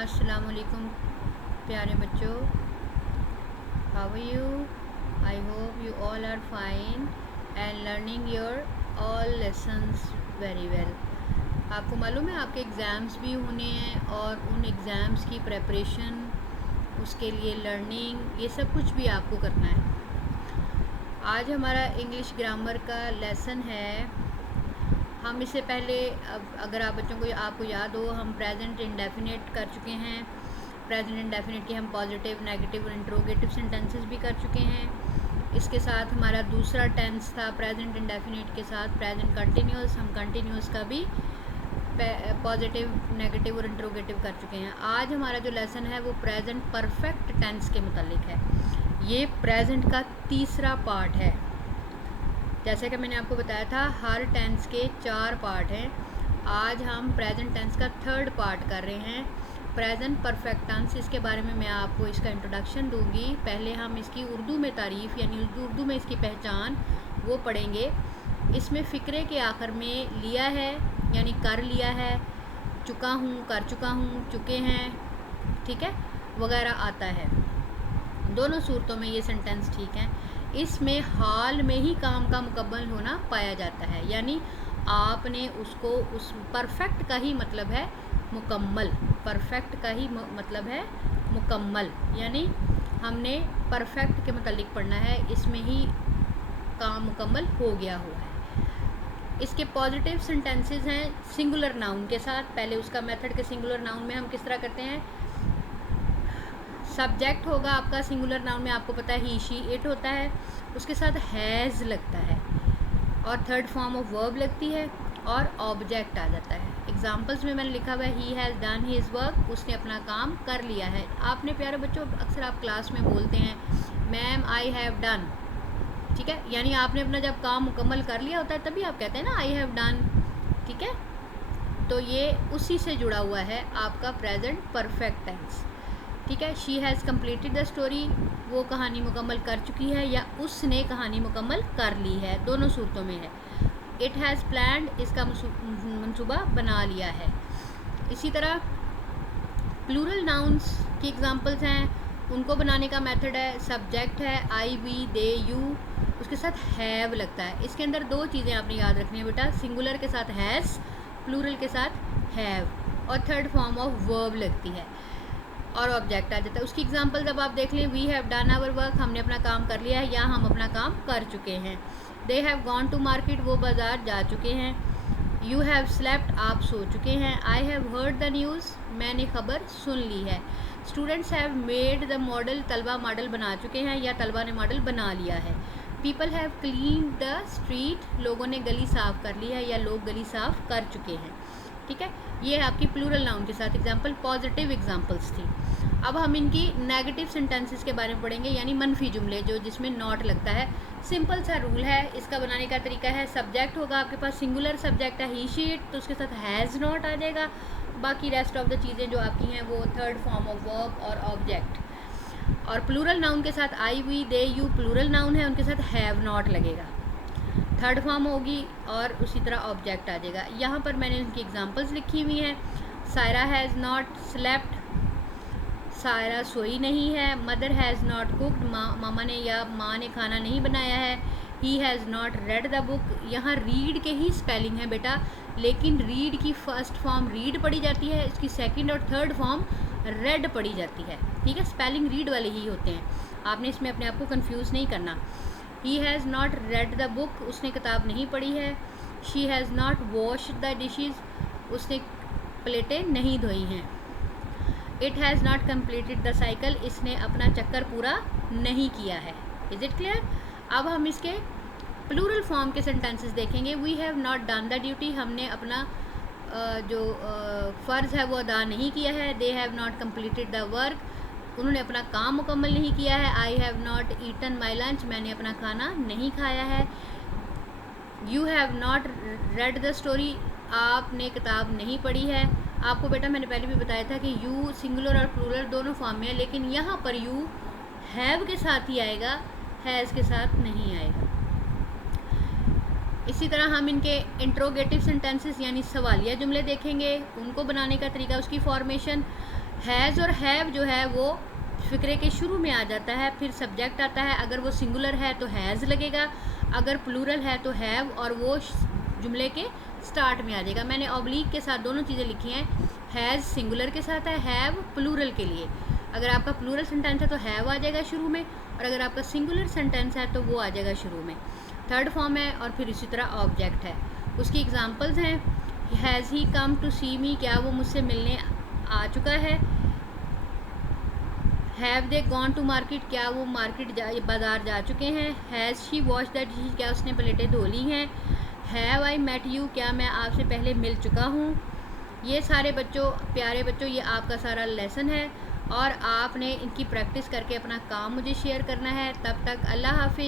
अस्सलाम वालेकुम प्यारे बच्चों, how are you? I hope you all are fine and learning your all lessons very well. आपको मालूम है आपके एग्ज़ाम्स भी होने हैं और उन एग्ज़ाम्स की प्रेपरेशन, उसके लिए लर्निंग, ये सब कुछ भी आपको करना है। आज हमारा इंग्लिश ग्रामर का लेसन है। हम इससे पहले, अब अगर आप बच्चों को आपको याद हो, हम प्रेजेंट इंडेफिनिट कर चुके हैं। प्रेजेंट इंडेफिनिट के हम पॉजिटिव, नेगेटिव और इंट्रोगेटिव सेंटेंसेस भी कर चुके हैं। इसके साथ हमारा दूसरा टेंस था प्रेजेंट इंडेफिनिट के साथ प्रेजेंट कंटिन्यूस। हम कंटिन्यूस का भी पॉजिटिव, नेगेटिव और इंट्रोगेटिव कर चुके हैं। आज हमारा जो लेसन है वो प्रेजेंट परफेक्ट टेंस के मुतालिक है। ये प्रेजेंट का तीसरा पार्ट है। जैसे कि मैंने आपको बताया था, हर टेंस के 4 पार्ट हैं। आज हम प्रेजेंट टेंस का थर्ड पार्ट कर रहे हैं, प्रेजेंट परफेक्ट टेंस। इसके बारे में मैं आपको इसका इंट्रोडक्शन दूंगी। पहले हम इसकी उर्दू में तारीफ़, यानी उर्दू में इसकी पहचान, वो पढ़ेंगे। इसमें फ़िक्रे के आखिर में लिया है यानी कर लिया है, चुका हूँ, कर चुका हूँ, चुके हैं, ठीक है, वगैरह आता है। दोनों सूरतों में ये सेंटेंस ठीक हैं। इसमें हाल में ही काम का मुकम्मल होना पाया जाता है, यानी आपने उसको, उस परफेक्ट का ही मतलब है मुकम्मल, परफेक्ट का ही मतलब है मुकम्मल, यानी हमने परफेक्ट के मुतालिक पढ़ना है, इसमें ही काम मुकम्मल हो गया हुआ है। इसके पॉजिटिव सेंटेंसेस हैं सिंगुलर नाउन के साथ। पहले उसका मेथड के सिंगुलर नाउन में हम किस तरह करते हैं। सब्जेक्ट होगा आपका सिंगुलर नाउन में, आपको पता है ही, शी, इट होता है, उसके साथ हैज़ लगता है और थर्ड फॉर्म ऑफ वर्ब लगती है और ऑब्जेक्ट आ जाता है। एग्जांपल्स में मैंने लिखा हुआ है he has done his work, उसने अपना काम कर लिया है। आपने प्यारे बच्चों, अक्सर आप क्लास में बोलते हैं मैम आई हैव डन, ठीक है, यानी आपने अपना जब काम मुकम्मल कर लिया होता है तभी आप कहते हैं ना आई हैव डन, ठीक है। तो ये उसी से जुड़ा हुआ है आपका प्रेजेंट परफेक्ट टेंस, ठीक है। She has completed the story, वो कहानी मुकम्मल कर चुकी है या उसने कहानी मुकम्मल कर ली है, दोनों सूरतों में है। इट हैज़ प्लान्ड, इसका मंसूबा बना लिया है। इसी तरह प्लूरल नाउन्स की एग्जांपल्स हैं, उनको बनाने का मेथड है, सब्जेक्ट है आई, वी, दे, यू, उसके साथ हैव लगता है। इसके अंदर दो चीज़ें आपने याद रखनी है बेटा, सिंगुलर के साथ हैज़, प्लूरल के साथ हैव, और थर्ड फॉर्म ऑफ वर्ब लगती है और ऑब्जेक्ट आ जाता है। उसकी एग्जांपल जब आप देख लें, we have done our work, हमने अपना काम कर लिया है या हम अपना काम कर चुके हैं। They have gone to market, वो बाज़ार जा चुके हैं। यू हैव स्लेप्ट, आप सो चुके हैं। I have heard the news, मैंने खबर सुन ली है। Students have made the model, तलबा मॉडल बना चुके हैं या तलबा ने मॉडल बना लिया है। People have clean the street, लोगों ने गली साफ़ कर ली है या लोग गली साफ़ कर चुके हैं, ठीक है। ये आपकी प्लूरल नाउन के साथ एग्जांपल, पॉजिटिव एग्जांपल्स थी। अब हम इनकी नेगेटिव सेंटेंसेस के बारे में पढ़ेंगे, यानी मनफी जुमले जो जिसमें नॉट लगता है। सिंपल सा रूल है, इसका बनाने का तरीका है, सब्जेक्ट होगा आपके पास, सिंगुलर सब्जेक्ट है ही, शी, इट, तो उसके साथ हैज़ नॉट आ जाएगा। बाकी रेस्ट ऑफ द चीज़ें जो आपकी हैं वो थर्ड फॉर्म ऑफ वर्ब और ऑब्जेक्ट। और प्लूरल नाउन के साथ I, we, they, you plural noun है, उनके साथ हैव नॉट लगेगा, थर्ड फॉर्म होगी और उसी तरह ऑब्जेक्ट आ जाएगा। यहाँ पर मैंने उनकी एग्जांपल्स लिखी हुई हैं। Saira has not slept, Saira सोई नहीं है। मदर हैज़ नॉट कुक्ड, मामा ने या माँ ने खाना नहीं बनाया है। ही has not read the book, यहाँ रीड के ही स्पेलिंग है बेटा, लेकिन रीड की फर्स्ट फॉर्म रीड पढ़ी जाती है, इसकी सेकंड और थर्ड फॉर्म रेड पढ़ी जाती है, ठीक है। स्पेलिंग रीड वाले ही होते हैं, आपने इसमें अपने आप को कंफ्यूज नहीं करना। He has not read the book, उसने किताब नहीं पढ़ी है। She has not washed the dishes, उसने प्लेटें नहीं धोई हैं। It has not completed the cycle, इसने अपना चक्कर पूरा नहीं किया है। Is it clear? अब हम इसके प्लूरल फॉर्म के सेंटेंसेस देखेंगे। We have not done the duty, हमने अपना जो फ़र्ज़ है वो अदा नहीं किया है। They have not completed the work, उन्होंने अपना काम मुकम्मल नहीं किया है। I have not eaten my lunch, मैंने अपना खाना नहीं खाया है। You have not read the story, आपने किताब नहीं पढ़ी है। आपको बेटा मैंने पहले भी बताया था कि यू सिंगुलर और प्लूरल दोनों फॉर्म में है, लेकिन यहाँ पर यू हैव के साथ ही आएगा, हैज़ के साथ नहीं आएगा। इसी तरह हम इनके इंट्रोगेटिव सेंटेंसेस यानी सवालिया जुमले देखेंगे, उनको बनाने का तरीका, उसकी फॉर्मेशन। हैज़ और हैव जो है वो फ़िक्रे के शुरू में आ जाता है, फिर सब्जेक्ट आता है। अगर वो सिंगुलर है तो हैज़ लगेगा, अगर प्लूरल है तो हैव, और वो जुमले के स्टार्ट में आ जाएगा। मैंने ऑब्लिक के साथ दोनों चीज़ें लिखी हैं। हैज़ सिंगुलर के साथ है, हैव प्लूरल के लिए। अगर आपका प्लूरल सेंटेंस है तो हैव आ जाएगा शुरू में, और अगर आपका सिंगुलर सेंटेंस है तो वो आ जाएगा शुरू में। थर्ड फॉर्म है, और फिर इसी तरह ऑब्जेक्ट है। उसकी एग्जांपल्स हैं, हैज़ ही कम टू सी मी, क्या वो मुझसे मिलने आ चुका है। Have they gone to market, क्या वो बाज़ार जा चुके हैं। Has she wash that dish, क्या उसने प्लेटें धो ली हैं। हैव आई मेट यू, क्या मैं आपसे पहले मिल चुका हूँ। ये सारे बच्चों, प्यारे बच्चों, ये आपका सारा लेसन है, और आपने इनकी प्रैक्टिस करके अपना काम मुझे शेयर करना है। तब तक अल्लाह हाफिज़।